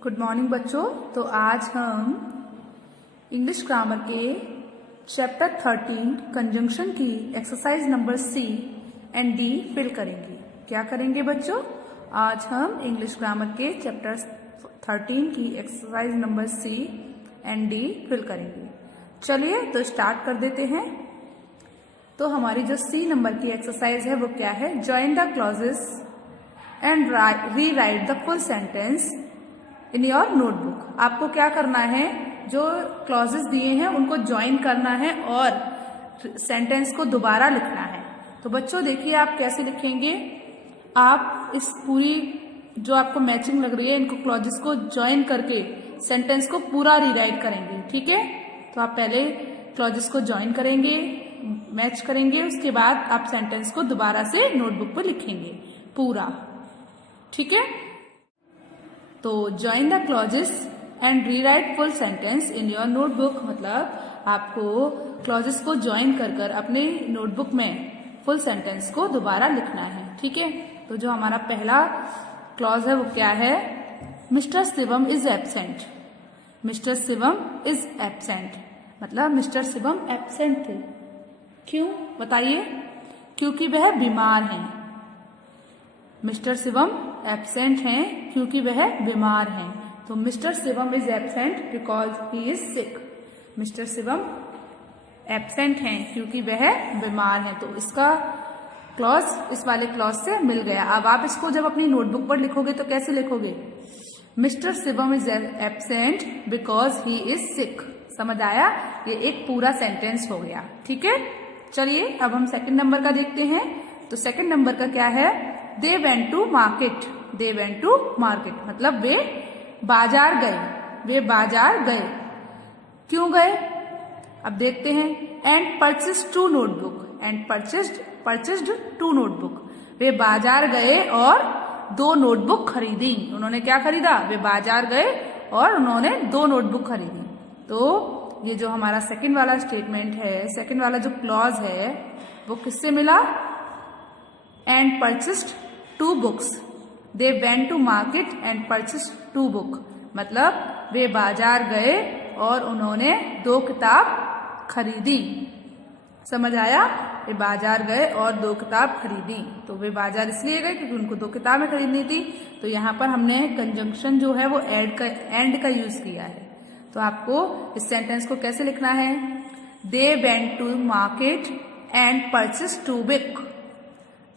Good morning बच्चों। तो आज हम इंग्लिश ग्रामर के चैप्टर 13 कंजंक्शन की exercise number C and D fill करेंगे। क्या करेंगे बच्चों? आज हम इंग्लिश ग्रामर के चैप्टर 13 की exercise number C and D fill करेंगे। चलिए तो स्टार्ट कर देते हैं। तो हमारी जो सी नंबर की एक्सरसाइज है वो क्या है? Join the clauses and re right the full sentence in your notebook. आपको क्या करना है? जो क्लॉजेस दिए हैं उनको ज्वाइन करना है और सेंटेंस को दोबारा लिखना है। तो बच्चों देखिए आप कैसे लिखेंगे। आप इस पूरी जो आपको मैचिंग लग रही है इनको क्लॉजेस को ज्वाइन करके सेंटेंस को पूरा रीराइट करेंगे। ठीक है, तो आप पहले क्लॉजेस को ज्वाइन करेंगे, मैच करेंगे, उसके बाद आप सेंटेंस को दोबारा से नोटबुक पर लिखेंगे पूरा। ठीक है, तो join the clauses and rewrite full sentence in your notebook, मतलब आपको क्लॉजेस को ज्वाइन कर कर अपने नोटबुक में फुल सेंटेंस को दोबारा लिखना है। ठीक है, तो जो हमारा पहला क्लॉज है वो क्या है? Mister Shivam is absent. Mister Shivam is absent मतलब मिस्टर शिवम एब्सेंट थे। क्यों बताइए? क्योंकि वह बीमार हैं। मिस्टर शिवम एब्सेंट हैं क्योंकि वह बीमार हैं। तो mister Shivam is absent because he is sick. Mister Shivam absent हैं क्योंकि वह बीमार हैं। तो इसका क्लॉज इस वाले क्लॉज से मिल गया। अब आप इसको जब अपनी नोटबुक पर लिखोगे तो कैसे लिखोगे? Mister Shivam is absent because he is sick. समझ आया? ये एक पूरा सेंटेंस हो गया। ठीक है, चलिए अब हम सेकंड नंबर का देखते हैं। तो सेकंड नंबर का क्या है? They went to market. They went to market मतलब वे बाजार गए। वे बाजार गए। क्यों गए? अब देखते हैं। And purchased two notebook. And purchased two notebook. वे बाजार गए और 2 नोटबुक खरीदी। उन्होंने क्या खरीदा? वे बाजार गए और उन्होंने 2 नोटबुक खरीदी। तो ये जो हमारा सेकंड वाला स्टेटमेंट है, सेकंड वाला जो क्लॉज है वो किससे मिला? And purchased 2 books. They went to market and purchased 2 book मतलब वे बाजार गए और उन्होंने 2 किताब खरीदी। समझ आया? वे बाजार गए और 2 किताब खरीदी। तो वे बाजार इसलिए गए क्योंकि उनको 2 किताबें खरीदनी थी। तो यहाँ पर हमने कंजंक्शन जो है वो एंड का यूज किया है। तो आपको इस सेंटेंस को कैसे लिखना है? They went to market and purchased 2 book.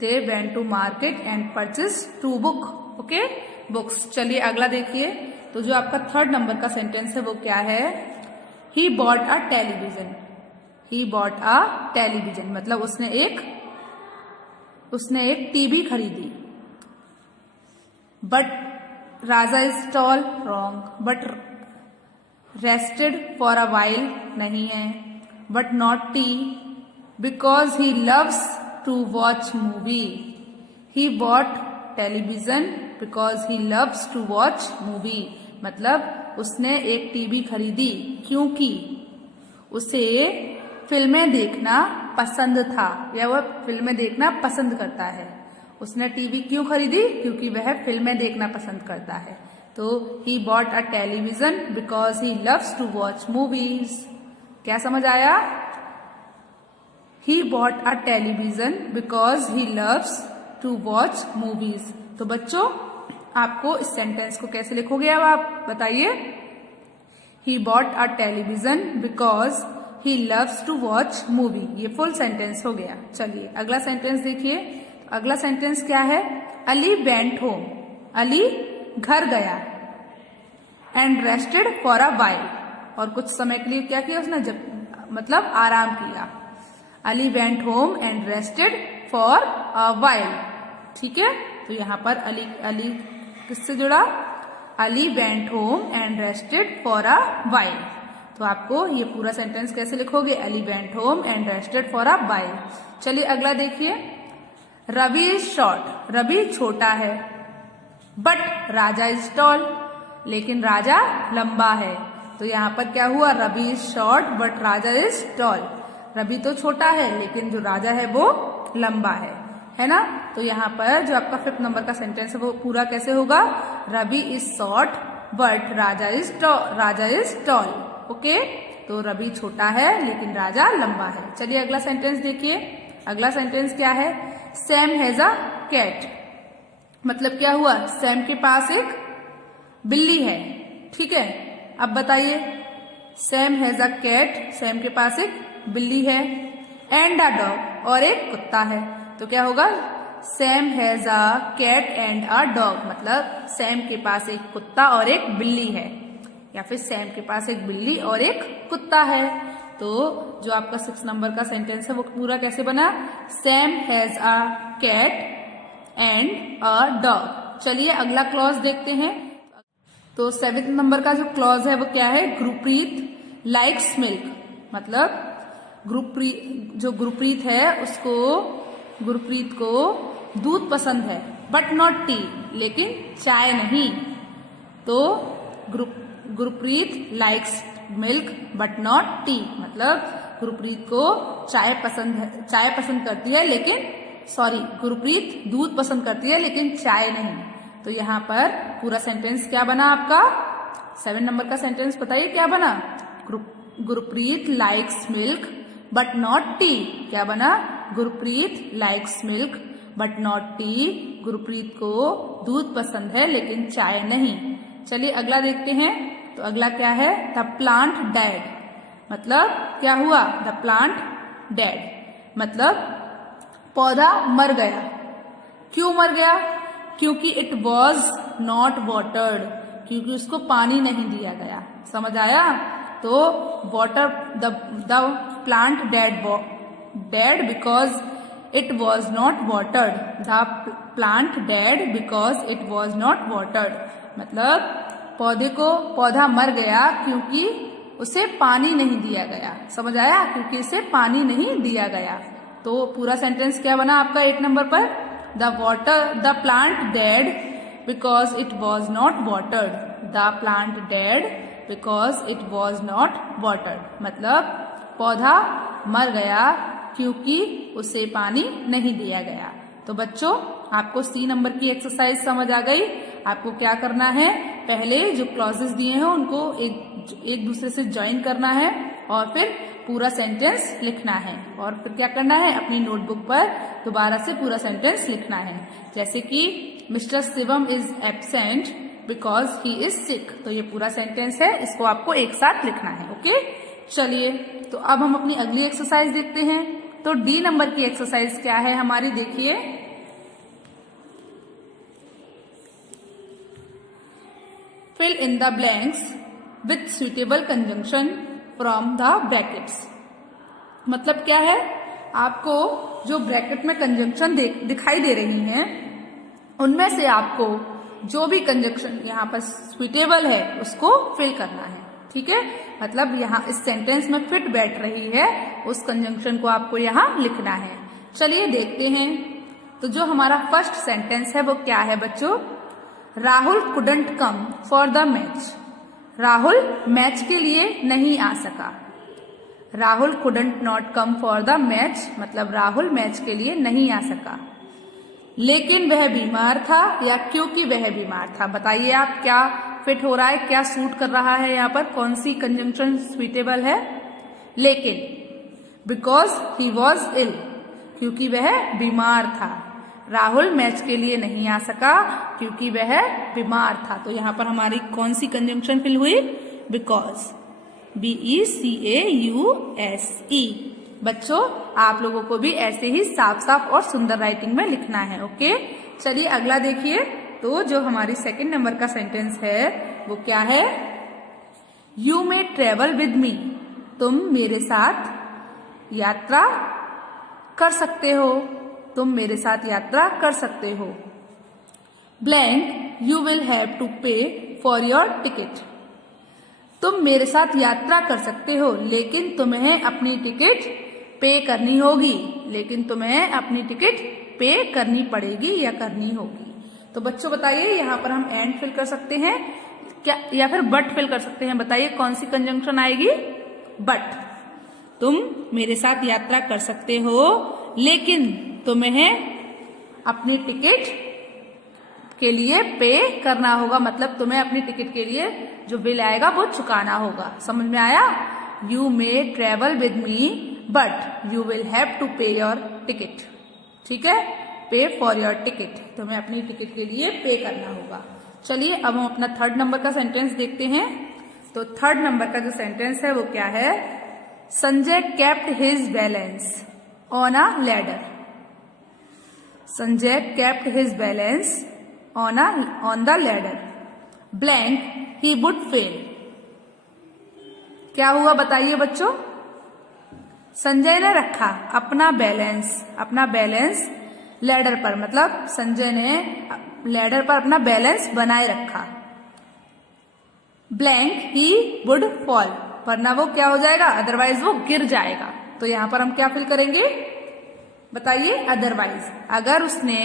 They went to market and purchased 2 book. Okay, books. चलिए अगला देखिए। तो जो आपका थर्ड नंबर का सेंटेंस है वो क्या है? He bought a television. He bought a television मतलब उसने एक टीवी खरीदी। But Raja is tall, wrong. But rested for a while नहीं है। But not tea because he loves to watch movie. He bought television because he loves to watch movie मतलब उसने एक TV खरीदी क्योंकि उसे फिल्में देखना पसंद था या वह फिल्में देखना पसंद करता है। उसने टीवी क्यों खरीदी? क्योंकि वह फिल्में देखना पसंद करता है। तो he bought a television because he loves to watch movies. क्या समझ आया? He bought a television because he loves to watch movies. तो बच्चों आपको इस सेंटेंस को कैसे लिखोगे? अब आप बताइए। He bought a television because he loves to watch movie। ये फुल सेंटेंस हो गया। चलिए अगला सेंटेंस देखिए। अगला सेंटेंस क्या है? Ali went home। अली घर गया। And rested for a while और कुछ समय के लिए क्या किया उसने? मतलब आराम किया। Ali went home and rested for a while. ठीक है, तो यहाँ पर अली किससे जुड़ा? Ali went home and rested for a while. तो आपको ये पूरा सेंटेंस कैसे लिखोगे? Ali went home and rested for a while. चलिए अगला देखिए। Ravi is short. रवि छोटा है। बट राजा इज टॉल लेकिन राजा लंबा है। तो यहाँ पर क्या हुआ? Ravi is short but Raja is tall. रवि तो छोटा है लेकिन जो राजा है वो लंबा है ना? तो यहाँ पर जो आपका 5th नंबर का सेंटेंस है वो पूरा कैसे होगा? Ravi is short but Raja is tall. Okay, तो रवि छोटा है लेकिन राजा लंबा है। चलिए अगला सेंटेंस देखिए। अगला सेंटेंस क्या है? Sam has a cat. मतलब क्या हुआ? सैम के पास एक बिल्ली है। ठीक है, अब बताइए, Sam has a cat, Sam के पास एक बिल्ली है, एंड अ डॉग, और एक कुत्ता है। तो क्या होगा? Sam has a cat and a dog, मतलब सैम के पास एक कुत्ता और एक बिल्ली है, या फिर सैम के पास एक बिल्ली और एक कुत्ता है। तो जो आपका 6 नंबर का सेंटेंस है वो पूरा कैसे बना? Sam has a cat and a dog. चलिए अगला क्लॉज देखते हैं। तो 7 नंबर का जो क्लॉज है वो क्या है? Gurpreet likes milk. मतलब गुरप्रीत है उसको, गुरप्रीत को दूध पसंद है, बट नॉट टी, लेकिन चाय नहीं। तो Gurpreet likes milk but not T, मतलब गुरप्रीत को चाय पसंद करती है, लेकिन गुरप्रीत दूध पसंद करती है लेकिन चाय नहीं। तो यहाँ पर पूरा सेंटेंस क्या बना आपका? 7 नंबर का सेंटेंस बताइए क्या बना? Gurpreet likes milk but not T. क्या बना? Gurpreet likes milk but not T. Gurpreet को दूध पसंद है लेकिन चाय नहीं। चलिए अगला देखते हैं। तो अगला क्या है? The plant dead. मतलब क्या हुआ? द प्लांट डेड, मतलब पौधा मर गया। क्यों मर गया? क्योंकि इट वॉज नॉट वाटर्ड, क्योंकि उसको पानी नहीं दिया गया। समझ आया? तो the plant dead because it was not watered. The plant dead because it was not watered, मतलब पौधा मर गया क्योंकि उसे पानी नहीं दिया गया। समझ आया? क्योंकि इसे पानी नहीं दिया गया। तो पूरा सेंटेंस क्या बना आपका 8 नंबर पर? The plant dead because it was not watered. The plant dead because it was not watered, मतलब पौधा मर गया क्योंकि उसे पानी नहीं दिया गया। तो बच्चों, आपको C नंबर की एक्सरसाइज समझ आ गई। आपको क्या करना है? पहले जो क्लॉजेस दिए हैं उनको एक दूसरे से ज्वाइन करना है और फिर पूरा सेंटेंस लिखना है, और फिर क्या करना है? अपनी नोटबुक पर दोबारा से पूरा सेंटेंस लिखना है। जैसे कि mister Shivam is absent because he is sick. तो ये पूरा सेंटेंस है, इसको आपको एक साथ लिखना है। ओके, चलिए तो अब हम अपनी अगली एक्सरसाइज देखते हैं। तो D नंबर की एक्सरसाइज क्या है हमारी? देखिए, fill in the blanks with suitable conjunction from the brackets. मतलब क्या है? आपको जो ब्रैकेट में कंजंक्शन दिखाई दे रही हैं उनमें से आपको जो भी कंजंक्शन यहाँ पर सुइटेबल है उसको फिल करना है। ठीक है, मतलब यहाँ इस सेंटेंस में फिट बैठ रही है उस कंजंक्शन को आपको यहाँ लिखना है। चलिए देखते हैं। तो जो हमारा फर्स्ट सेंटेंस है वो क्या है बच्चों? Rahul couldn't come for the match. Rahul match के लिए नहीं आ सका। Rahul couldn't not come for the match, मतलब राहुल मैच के लिए नहीं आ सका। लेकिन वह बीमार था, या क्योंकि वह बीमार था। बताइए आप, क्या फिट हो रहा है, क्या सूट कर रहा है यहाँ पर? कौन सी कंजंक्शन सुइटेबल है? लेकिन बिकॉज ही वॉज इल, क्योंकि वह बीमार था। राहुल मैच के लिए नहीं आ सका क्योंकि वह बीमार था। तो यहाँ पर हमारी कौन सी कंजंक्शन फिल हुई? Because, BECAUSE। बच्चों, आप लोगों को भी ऐसे ही साफ साफ और सुंदर राइटिंग में लिखना है। ओके, चलिए अगला देखिए। तो जो हमारी 2 नंबर का सेंटेंस है वो क्या है? यू मे ट्रेवल विद मी। तुम मेरे साथ यात्रा कर सकते हो। तुम मेरे साथ यात्रा कर सकते हो। Blank, you will have to pay for your ticket. तुम मेरे साथ यात्रा कर सकते हो लेकिन तुम्हें अपनी टिकट पे करनी होगी। लेकिन तुम्हें अपनी टिकट पे करनी पड़ेगी या करनी होगी। तो बच्चों बताइए, यहाँ पर हम एंड फिल कर सकते हैं क्या, या फिर बट फिल कर सकते हैं? बताइए कौन सी कंजंक्शन आएगी? बट। तुम मेरे साथ यात्रा कर सकते हो लेकिन तुम्हें अपनी टिकट के लिए पे करना होगा, मतलब तुम्हें अपनी टिकट के लिए जो बिल आएगा वो चुकाना होगा। समझ में आया? You may travel with me but you will have to pay your ticket. ठीक है, पे फॉर योर टिकट, तुम्हें अपनी टिकट के लिए पे करना होगा। चलिए अब हम अपना थर्ड नंबर का सेंटेंस देखते हैं। तो थर्ड नंबर का जो सेंटेंस है वो क्या है? Sanjay kept his balance on a ladder. Sanjay kept his balance on the ladder blank he would fail. क्या हुआ बताइए बच्चों? संजय ने रखा अपना बैलेंस लैडर पर, मतलब संजय ने लैडर पर अपना बैलेंस बनाए रखा। ब्लैंक ही वुड फॉल, वरना वो क्या हो जाएगा? अदरवाइज वो गिर जाएगा। तो यहां पर हम क्या फिल करेंगे बताइए? अदरवाइज। अगर उसने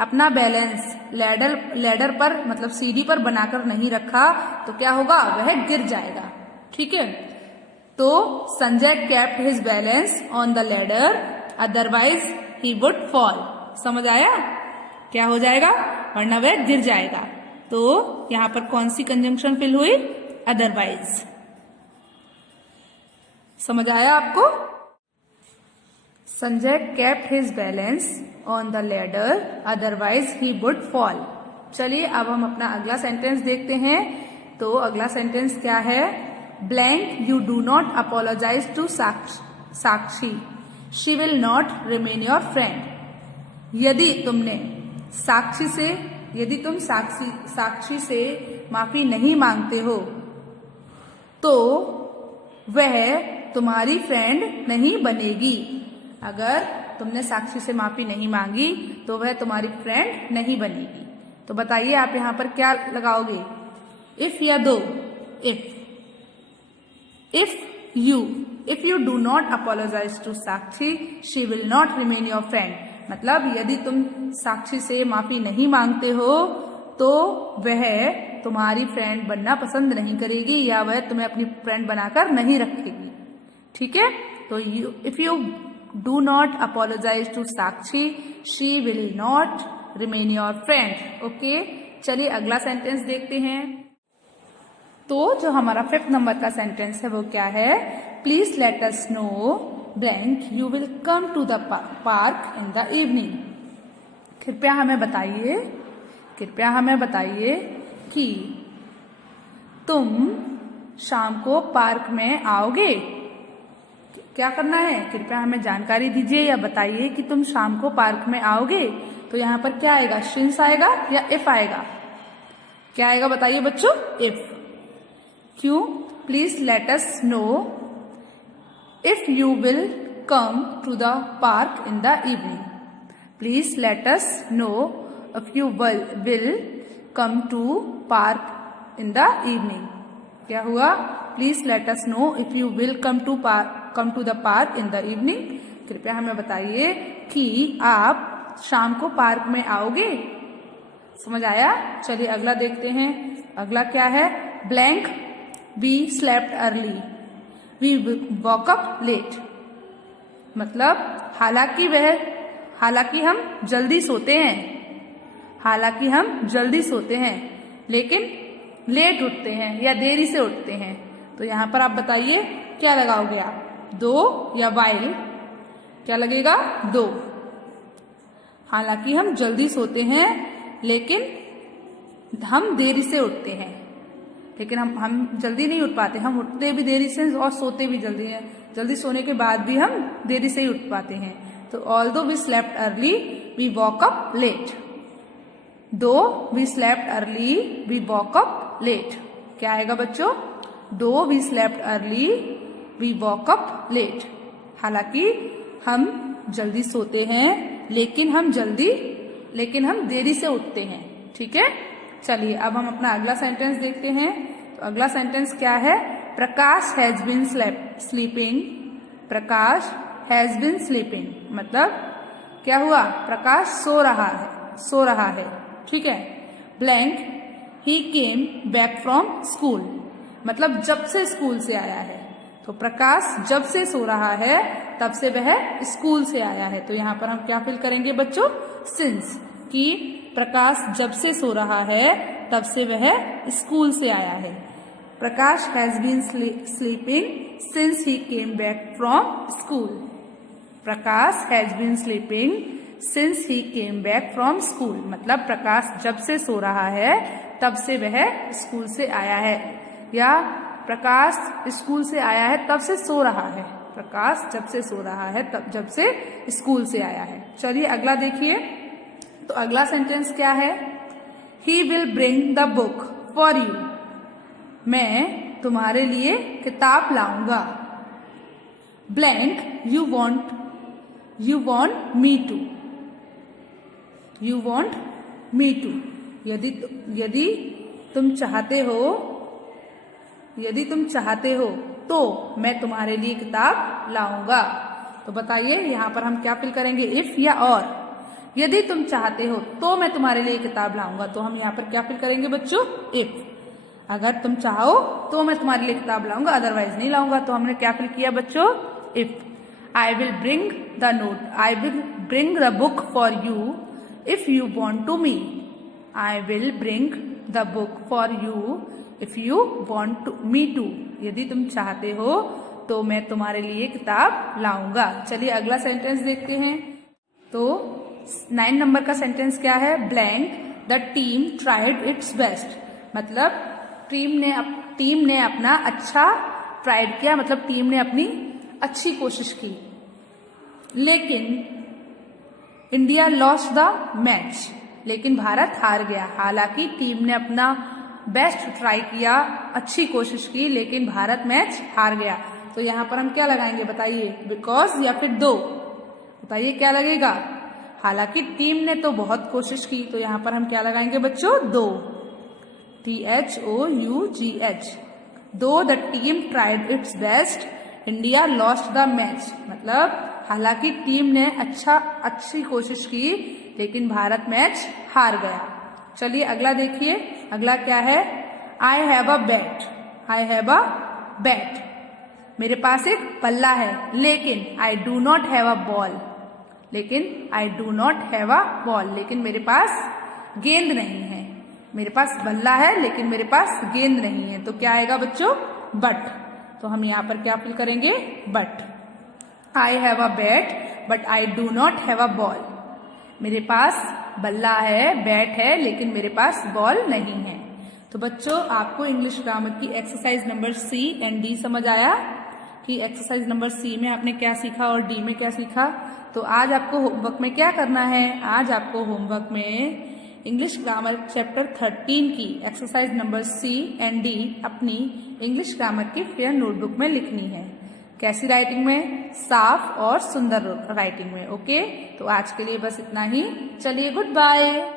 अपना बैलेंस लैडर पर मतलब सीढ़ी पर बनाकर नहीं रखा तो क्या होगा? वह गिर जाएगा। ठीक है, तो Sanjay kept his balance on the ladder otherwise he would fall. समझ आया? क्या हो जाएगा? वरना वह गिर जाएगा। तो यहां पर कौन सी कंजंक्शन फिल हुई? अदरवाइज। समझ आया आपको? Sanjay kept his balance on the ladder otherwise he would fall. चलिए अब हम अपना अगला सेंटेंस देखते हैं। तो अगला सेंटेंस क्या है? Blank you do not apologise to Sakshi, she will not remain your friend. यदि तुम साक्षी से माफी नहीं मांगते हो तो वह तुम्हारी फ्रेंड नहीं बनेगी। अगर तुमने साक्षी से माफी नहीं मांगी तो वह तुम्हारी फ्रेंड नहीं बनेगी। तो बताइए आप यहां पर क्या लगाओगे? इफ या दो? If you do not apologise to Sakshi she will not remain your friend, मतलब यदि तुम साक्षी से माफी नहीं मांगते हो तो वह तुम्हारी फ्रेंड बनना पसंद नहीं करेगी या वह तुम्हें अपनी फ्रेंड बनाकर नहीं रखेगी। ठीक है, तो if you do not apologise to Sakshi she will not remain your friend. Okay, चलिए अगला सेंटेंस देखते हैं। तो जो हमारा फिफ्थ नंबर का सेंटेंस है वो क्या है? Please let us know blank you will come to the park in the evening. कृपया हमें बताइए कि तुम शाम को पार्क में आओगे। क्या करना है? कृपया हमें जानकारी दीजिए या बताइए कि तुम शाम को पार्क में आओगे। तो यहाँ पर क्या आएगा? सिंस आएगा या इफ आएगा? क्या आएगा बताइए बच्चों? इफ। क्यों? Please let us know if you will come to the park in the evening. Please let us know if you will come to park in the evening. क्या हुआ? Please let us know if you will come to the park in the evening. कृपया हमें बताइए कि आप शाम को park में आओगे। समझ आया? चलिए अगला देखते हैं। अगला क्या है? Blank we slept early we woke up late, मतलब हालांकि हम जल्दी सोते हैं लेकिन लेट उठते हैं या देरी से उठते हैं। तो यहां पर आप बताइए क्या लगाओगे आप? दो या वाइल? क्या लगेगा? दो। हालांकि हम जल्दी सोते हैं लेकिन हम देरी से उठते हैं, लेकिन हम जल्दी नहीं उठ पाते, हम उठते भी देरी से और सोते भी जल्दी हैं। जल्दी सोने के बाद भी हम देरी से ही उठ पाते हैं। तो although we slept early we woke up late. Though we slept early we woke up late. क्या आएगा बच्चों? Though we slept early we woke up late. हालांकि हम जल्दी सोते हैं लेकिन हम देरी से उठते हैं। ठीक है, चलिए अब हम अपना अगला सेंटेंस देखते हैं। तो अगला सेंटेंस क्या है? Prakash has been sleeping. Prakash has been sleeping, मतलब क्या हुआ? प्रकाश सो रहा है। ठीक है। Blank he came back from school, मतलब जब से स्कूल से आया है। तो प्रकाश जब से सो रहा है तब से वह स्कूल से आया है। तो यहाँ पर हम क्या फिल करेंगे बच्चों? सिंस, कि प्रकाश जब से सो रहा है तब से वह स्कूल से आया है। Prakash has been sleeping since he came back from school. Prakash has been sleeping since he came back from school, मतलब प्रकाश जब से सो रहा है तब से वह स्कूल से आया है, या प्रकाश स्कूल से आया है तब से सो रहा है। प्रकाश जब से सो रहा है तब जब से स्कूल से आया है। चलिए अगला देखिए, तो अगला सेंटेंस क्या है? He will bring the book for you. मैं तुम्हारे लिए किताब लाऊंगा। Blank you want me to. You want me to. यदि तुम चाहते हो तो मैं तुम्हारे लिए किताब लाऊंगा। तो बताइए यहाँ पर हम क्या फिल करेंगे, इफ या और? यदि तुम चाहते हो तो मैं तुम्हारे लिए किताब लाऊंगा, तो हम यहाँ पर क्या फिल करेंगे बच्चों, इफ। अगर तुम चाहो तो मैं तुम्हारे लिए किताब लाऊंगा, अदरवाइज नहीं लाऊंगा। तो हमने क्या फिल किया बच्चों, if. I will bring the book for you if you want to me. I will bring the book for you if you want me to. यदि तुम चाहते हो तो मैं तुम्हारे लिए किताब लाऊंगा। चलिए अगला सेंटेंस देखते हैं। तो 9 नंबर का सेंटेंस क्या है? Blank the team tried it's best. मतलब टीम ने अपना अच्छा ट्राइड किया, मतलब टीम ने अपनी अच्छी कोशिश की, लेकिन इंडिया लॉस्ट द मैच। लेकिन भारत हार गया। हालांकि टीम ने अपना बेस्ट ट्राई किया, अच्छी कोशिश की, लेकिन भारत मैच हार गया। तो यहाँ पर हम क्या लगाएंगे बताइए, बिकॉज या फिर दो? बताइए क्या लगेगा। हालांकि टीम ने तो बहुत कोशिश की, तो यहाँ पर हम क्या लगाएंगे बच्चों, दो। THOUGH। दो the team tried it's best India lost the match. मतलब हालांकि टीम ने अच्छी कोशिश की, लेकिन भारत मैच हार गया। चलिए अगला देखिए, अगला क्या है? I have a bat. I have a bat. मेरे पास एक बल्ला है, लेकिन I do not have a ball. लेकिन मेरे पास गेंद नहीं है। मेरे पास बल्ला है लेकिन मेरे पास गेंद नहीं है। तो क्या आएगा बच्चों, बट। तो हम यहाँ पर क्या फिल करेंगे, but. I have a bat but I do not have a ball. मेरे पास बल्ला है, बैट है, लेकिन मेरे पास बॉल नहीं है। तो बच्चों आपको इंग्लिश ग्रामर की exercise number C and D समझ आया कि एक्सरसाइज नंबर सी में आपने क्या सीखा और डी में क्या सीखा। तो आज आपको होमवर्क में क्या करना है, आज आपको होमवर्क में इंग्लिश ग्रामर चैप्टर 13 की exercise number C and D अपनी इंग्लिश ग्रामर की फेयर नोटबुक में लिखनी है। कैसी राइटिंग में? साफ और सुंदर राइटिंग में। ओके, तो आज के लिए बस इतना ही। चलिए गुड बाय।